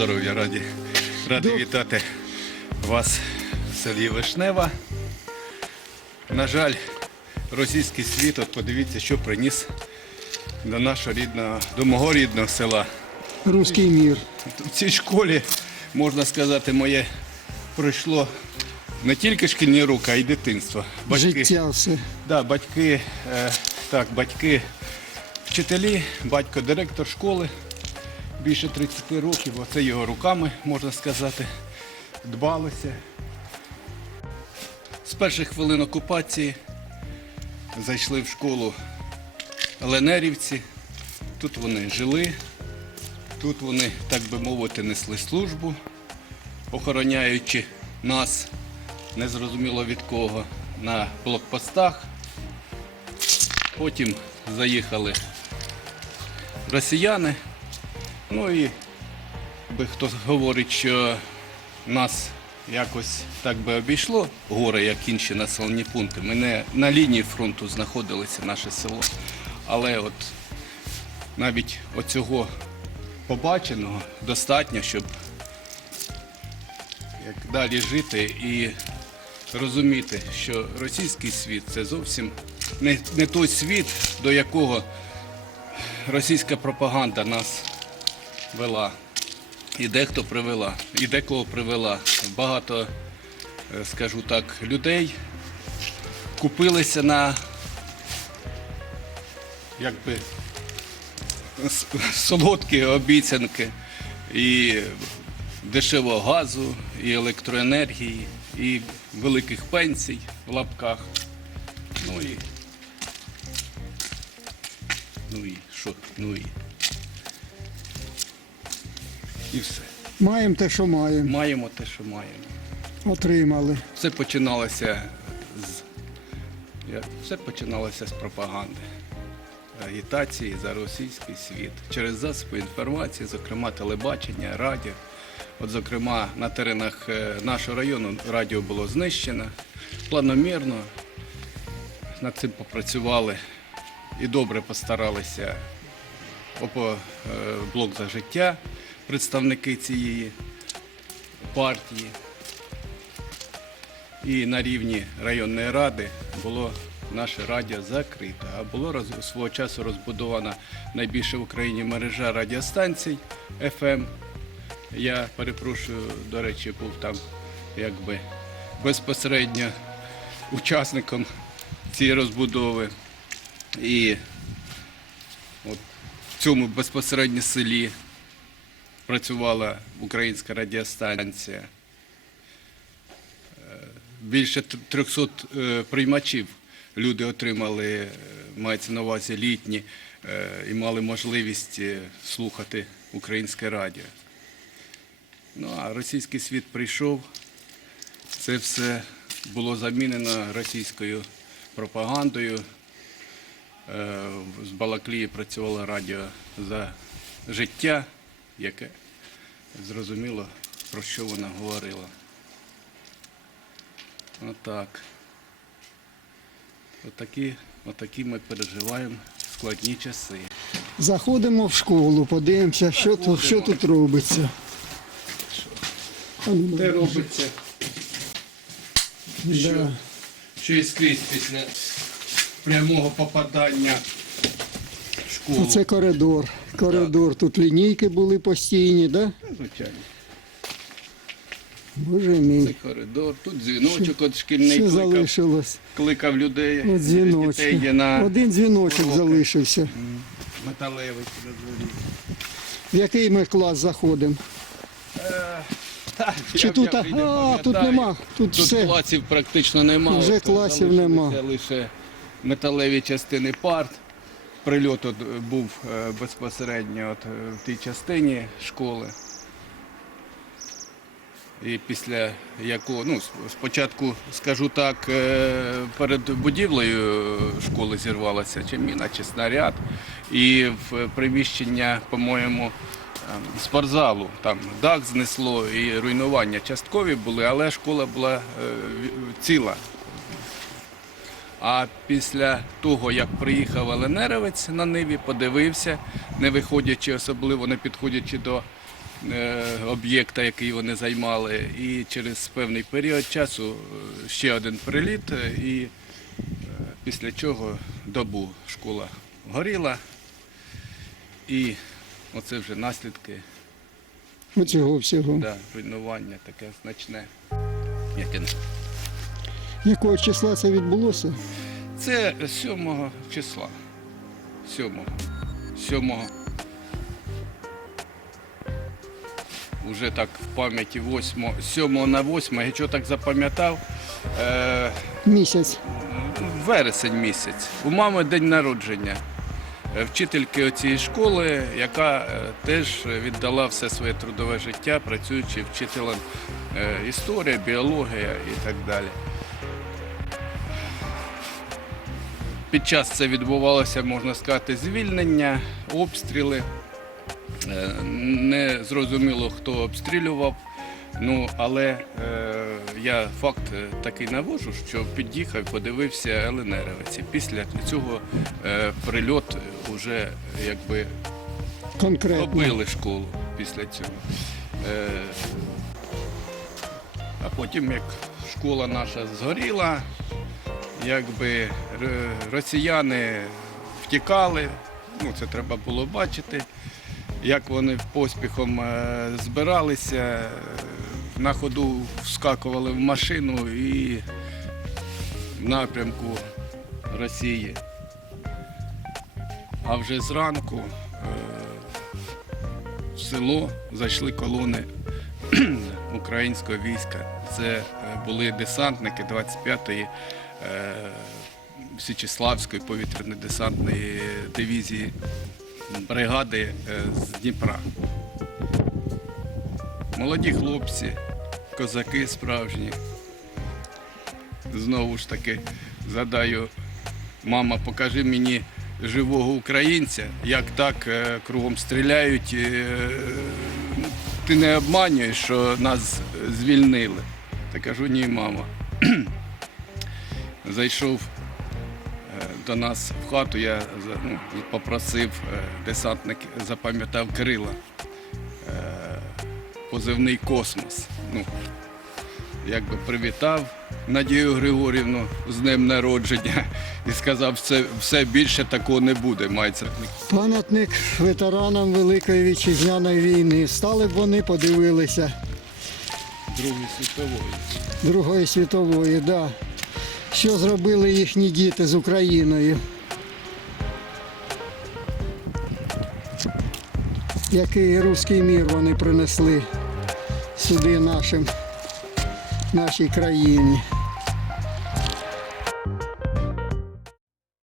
здоров'я, раді, раді вітати вас в селі Вишнева. На жаль, російський світ, от подивіться, що приніс до нашого рідного, до мого рідного села. Руський мір. В цій школі, можна сказати, моє пройшло не тільки шкільні роки, а й дитинство. Життя все. Да, батьки, е, так, батьки вчителі, батько директор школи. Більше 30 років, оце його руками, можна сказати, дбалося. З перших хвилин окупації зайшли в школу ленерівці. Тут вони жили, тут вони, так би мовити, несли службу, охороняючи нас, незрозуміло від кого, на блокпостах. Потім заїхали росіяни. Ну і би хто говорить, що нас якось так би обійшло гори, як інші населені пункти. Ми не на лінії фронту знаходилося наше село. Але от навіть оцього побаченого достатньо, щоб як далі жити і розуміти, що російський світ це зовсім не, не той світ, до якого російська пропаганда нас вела. І дехто привела, і декого привела. Багато, е, скажу так, людей купилися на якби солодкі обіцянки і дешевого газу, і електроенергії, і великих пенсій в лапках. Ну і. Ну і що? Ну і. І все. Маємо те, що маємо. Маємо те, що маємо. Отримали. Все починалося з все починалося з пропаганди, агітації за російський світ через засоби інформації, зокрема телебачення, радіо. От, зокрема, на теренах е, нашого району радіо було знищено планомірно. Над цим попрацювали і добре постаралися ОПО е, блок за життя, представники цієї партії. І на рівні районної ради було наше радіо закрите, а було свого часу розбудована найбільша в Україні мережа радіостанцій FM. Я перепрошую, до речі, був там якби безпосередньо учасником цієї розбудови. І от в цьому безпосередньо селі працювала українська радіостанція більше 300 е, приймачів люди отримали, е, мається на увазі літні, е, і мали можливість е, слухати українське радіо. Ну а російський світ прийшов, це все було замінено російською пропагандою. Е, З Балаклії працювало радіо за життя, яке зрозуміло, про що вона говорила. Отак. Отакі, отакі ми переживаємо складні часи. Заходимо в школу, подивимося, що тут, що тут робиться. Де робиться? да. Що і скрізь після прямого попадання в школу. Оце коридор. Коридор. Тут лінійки були постійні, да? Звичайно. Боже Це коридор. Тут дзвіночок от шкільний Що кликав, залишилось? кликав людей. От Дітей дзвіночок. є на Один дзвіночок уроки. залишився. металевий на дворі. В який ми клас заходимо? Чи Я- тут, я а, вже не а, тут пам'ятаю. нема, тут Тут все. класів практично немає. Вже класів нема. лише металеві частини парт. Прильот от був е, безпосередньо от е, в тій частині школи. І після якого, ну, спочатку, скажу так, е, перед будівлею школи зірвалася чи міна, чи снаряд. І в приміщення, по-моєму, ем, спортзалу там дах знесло і руйнування часткові були, але школа була ціла. А після того, як приїхав Еленеровець на Ниві, подивився, не виходячи, особливо не підходячи до е, об'єкта, який вони займали, і через певний період часу е, ще один приліт, е, і е, після чого добу школа горіла. І оце вже наслідки Оцього всього. да, руйнування таке значне. Яке Якого числа це відбулося? Це 7 числа. 7. 7. Уже так в пам'яті 8. 7 на 8, я чого так запам'ятав. Е, Місяць. вересень місяць. У мами день народження. Е, Вчительки цієї школи, яка е, теж віддала все своє трудове життя, працюючи вчителем е, історія, біологія і так далі. Під час це відбувалося, можна сказати, звільнення, обстріли. Е, Не зрозуміло, хто обстрілював. Ну, але е, я факт е, такий навожу, що під'їхав, подивився ЛНРовець. Після цього е, прильот вже якби Конкретно. побили школу після цього. Е, а потім, як школа наша згоріла, якби росіяни втікали, ну це треба було бачити, як вони поспіхом е, збиралися, е, на ходу вскакували в машину і в напрямку Росії. А вже зранку е, в село зайшли колони українського війська. Це були десантники 25-ї е, Січеславської повітряно-десантної дивізії бригади е, з Дніпра. Молоді хлопці, козаки справжні. Знову ж таки задаю, мама, покажи мені живого українця, як так е, кругом стріляють. е, Ти не обманюєш, що нас звільнили. Та кажу, ні, мама. Зайшов е, до нас в хату, я ну, попросив е, десантник, запам'ятав Кирила. Е, Позивний космос. Ну, якби привітав Надію Григорівну з днем народження і сказав, все, все більше такого не буде. Мається. Пам'ятник ветеранам Великої вітчизняної війни. Стали б вони, подивилися Другої світової. Другої світової, да. Що зробили їхні діти з Україною? Який руський мір вони принесли сюди нашим, нашій країні.